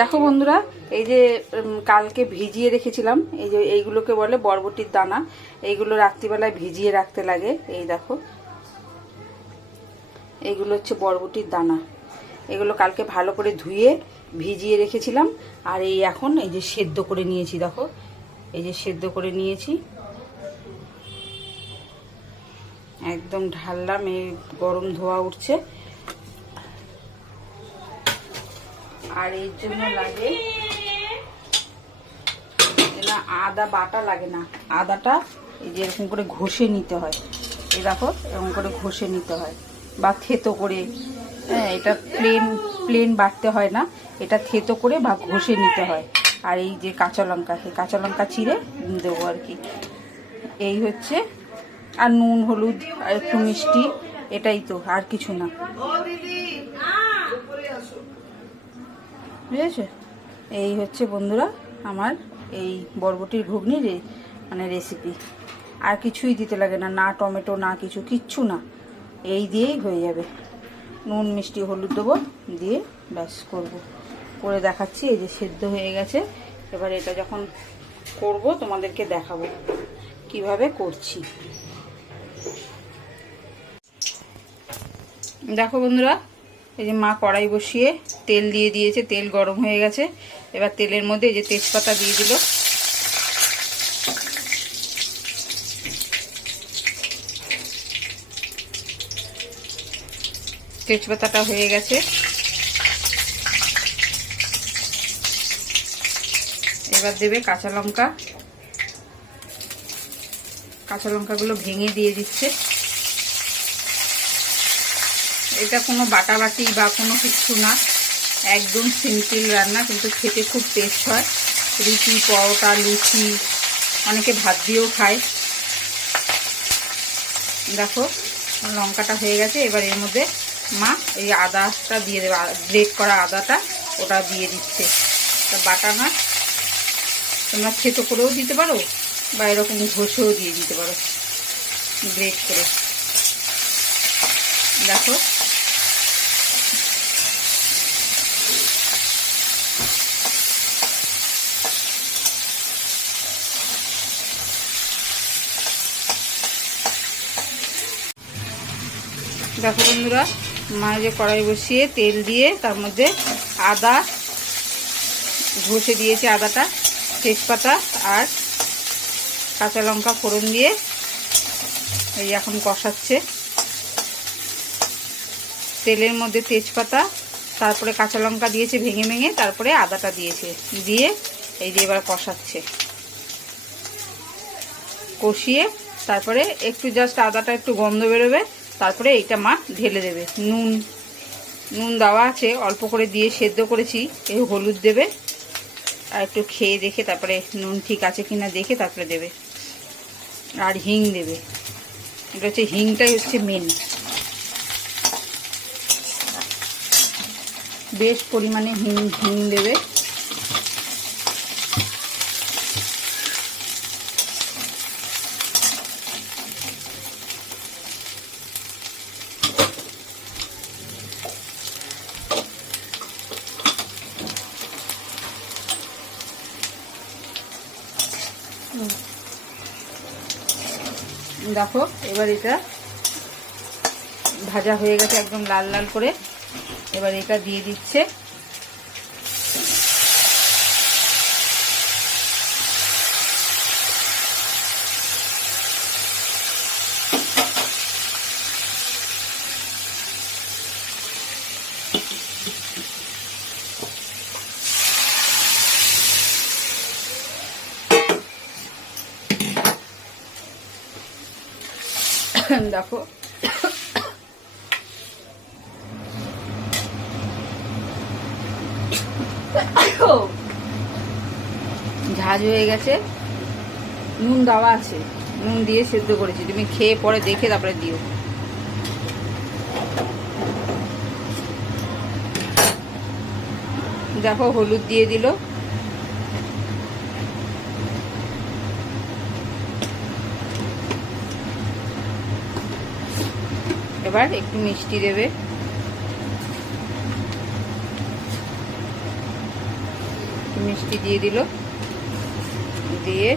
দেখো বন্ধুরা, এই যে কালকে ভিজিয়ে রেখেছিলাম, এই যে এইগুলোকে বলে বরবটির দানা। এইগুলো রাত্রিবেলায় ভিজিয়ে রাখতে লাগে। এই দেখো, এইগুলো হচ্ছে বরবটির দানা। এগুলো কালকে ভালো করে ধুয়ে ভিজিয়ে রেখেছিলাম। আর এই এখন এই যে সেদ্ধ করে নিয়েছি। দেখো, এই যে সেদ্ধ করে নিয়েছি, একদম ঢাললাম। এই গরম ধোয়া উঠছে। আর এর জন্য লাগে না আদা বাটা, লাগে না। আদাটা এই যে এরকম করে ঘষে নিতে হয়। এই দেখো, এরকম করে ঘষে নিতে হয় বা থেতো করে। হ্যাঁ, এটা প্লেন বাটতে হয় না, এটা থেতো করে বা ঘষে নিতে হয়। আর এই যে কাঁচা লঙ্কা, এই কাঁচা লঙ্কা চিড়ে দেবো আর কি। এই হচ্ছে, আর নুন হলুদ আর একটু মিষ্টি, এটাই তো, আর কিছু না। বুঝেছো? এই হচ্ছে বন্ধুরা আমার এই বরবটির ঘুগনি মানে রেসিপি। আর কিছুই দিতে লাগে না, না টমেটো, না কিছু, কিচ্ছু না। এই দিয়েই হয়ে যাবে। নুন মিষ্টি হলুদ দেবো, দিয়ে ব্যাস করবো। করে দেখাচ্ছি। এই যে সেদ্ধ হয়ে গেছে। এবার এটা যখন করব তোমাদেরকে দেখাবো কিভাবে করছি। দেখো বন্ধুরা, এই যে মা কড়াই বসিয়ে তেল দিয়ে দিয়েছে, তেল গরম হয়ে গেছে। এবার তেলের মধ্যে এই যে তেজপাতা দিয়ে দিল। তেজপাতাটা হয়ে গেছে। এবার দেবে কাঁচা লঙ্কা। কাঁচা লঙ্কাগুলো ভেঙে দিয়ে দিচ্ছে। এটা কোনো বাটাবাটি বা কোনো কিছু না, একদম সিম্পল রান্না, কিন্তু খেতে খুব টেস্ট হয়। রুটি, পরোটা, লুচি, অনেকে ভাত দিয়েও খায়। দেখো লঙ্কাটা হয়ে গেছে। এবার এর মধ্যে মা এই আদাটা দিয়ে দেবে, গ্রেট করা আদাটা, ওটা দিয়ে দিচ্ছে। তা বাটা না, তোমরা থেতো করেও দিতে পারো বা এরকম ঘষেও দিয়ে দিতে পারো, গ্রেট করে। দেখো, দেখো বন্ধুরা, মা যে কড়াই বসিয়ে তেল দিয়ে তার মধ্যে আদা ঘষে দিয়েছে, আদাটা, তেজপাতা আর কাঁচা লঙ্কা ফোড়ন দিয়ে এই এখন কষাচ্ছে। তেলের মধ্যে তেজপাতা, তারপরে কাঁচা লঙ্কা দিয়েছে ভেঙে ভেঙে, তারপরে আদাটা দিয়েছে, দিয়ে এই যে এবার কষাচ্ছে। কষিয়ে তারপরে একটু জাস্ট আদাটা একটু গন্ধ বেরোবে, তারপরে এইটা মা ঢেলে দেবে। নুন দেওয়া আছে, অল্প করে দিয়ে সেদ্ধ করেছি। এই হলুদ দেবে, আর একটু খেয়ে দেখে তারপরে নুন ঠিক আছে কিনা দেখে তারপরে দেবে। আর হিং দেবে, এটা হচ্ছে, হিংটাই হচ্ছে মেন। বেশ পরিমাণে হিং দেবে। দেখো, এবার এটা ভাজা হয়ে গেছে একদম লাল লাল করে। এবার এটা দিয়ে দিচ্ছে। দেখো, ঝাঁঝ হয়ে গেছে। নুন দেওয়া আছে, নুন দিয়ে সেদ্ধ করেছি। তুমি খেয়ে পরে দেখে তারপরে দিও। দেখো, হলুদ দিয়ে দিল। এবার একটু মিষ্টি দেবে। একটু মিষ্টি দিয়ে দিল, দিয়ে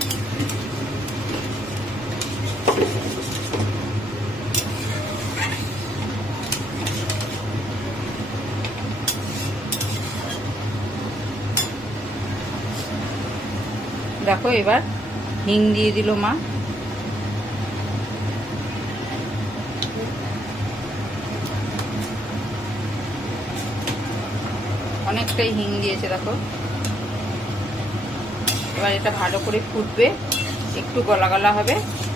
দেখো এবার হিং দিয়ে দিল মা। অনেকটাই হিং দিয়েছে দেখো। এবার এটা ভালো করে ফুটবে, একটু গলা গলা হবে,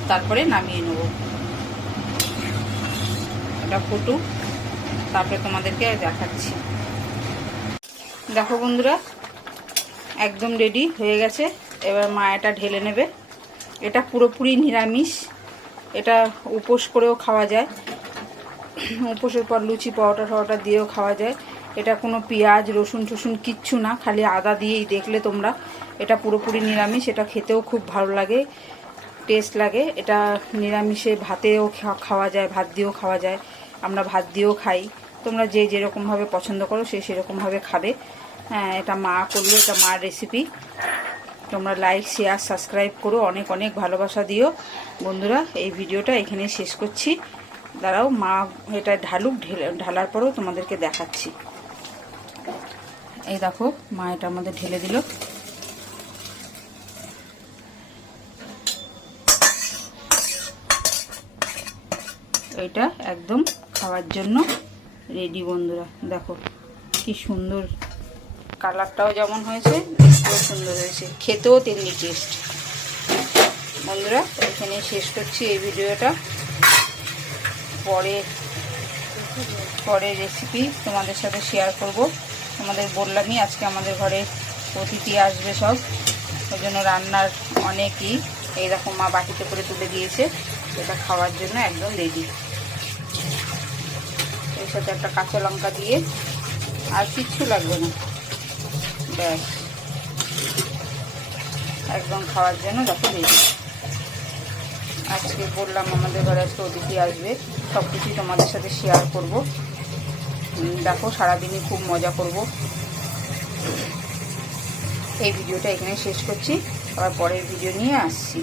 তারপরে নামিয়ে নেব। এটা ফুটুক, তারপরে তোমাদেরকে দেখাচ্ছি। দেখো বন্ধুরা, একদম রেডি হয়ে গেছে। এবার মা এটা ঢেলে নেবে। এটা পুরোপুরি নিরামিষ, এটা উপোস করেও খাওয়া যায়, উপোসের পর লুচি পরোটা টরোটা দিয়েও খাওয়া যায়। এটা কোনো পেঁয়াজ রসুন টসুন কিচ্ছু না, খালি আদা দিয়েই দেখলে তোমরা। এটা পুরোপুরি নিরামিষ, এটা খেতেও খুব ভালো লাগে, টেস্ট লাগে। এটা নিরামিষে ভাতেও খাওয়া যায়, ভাত দিয়েও খাওয়া যায়, আমরা ভাত দিয়েও খাই। তোমরা যে যেরকমভাবে পছন্দ করো সে সেরকমভাবে খাবে। হ্যাঁ, এটা মা করলো, এটা মার রেসিপি। তোমরা লাইক শেয়ার সাবস্ক্রাইব করো, অনেক অনেক ভালোবাসা দিও বন্ধুরা। এই ভিডিওটা এখানে শেষ করছি। দাঁড়াও মা এটা ঢালুক, ঢালার পরেও তোমাদেরকে দেখাচ্ছি। এই দেখো মা এটা আমাদের ঢেলে দিল। এটা একদম খাওয়ার জন্য রেডি বন্ধুরা। দেখো কি সুন্দর, কালারটাও যেমন হয়েছে দেখতেও সুন্দর হয়েছে, খেতেও তেমনি টেস্ট। বন্ধুরা এখানে শেষ করছি এই ভিডিওটা। পরে রেসিপি তোমাদের সাথে শেয়ার করব। তোমাদের বললামই আজকে আমাদের ঘরে অতিথি আসবে সব, ওই জন্য রান্নার অনেকই। এইরকম মা বাটিতে করে তুলে দিয়েছে, এটা খাওয়ার জন্য একদম রেডি। এর সাথে একটা কাঁচা লঙ্কা দিয়ে, আর কিচ্ছু লাগবে না, ব্যাস একদম খাওয়ার জন্য দেখো রেডি। আজকে বললাম আমাদের ঘরে আজকে অতিথি আসবে, সব কিছুই তোমাদের সাথে শেয়ার করব। দেখো সারাদিনই খুব মজা করব। এই ভিডিওটা এখানে শেষ করছি, আবার পরের ভিডিও নিয়ে আসছি।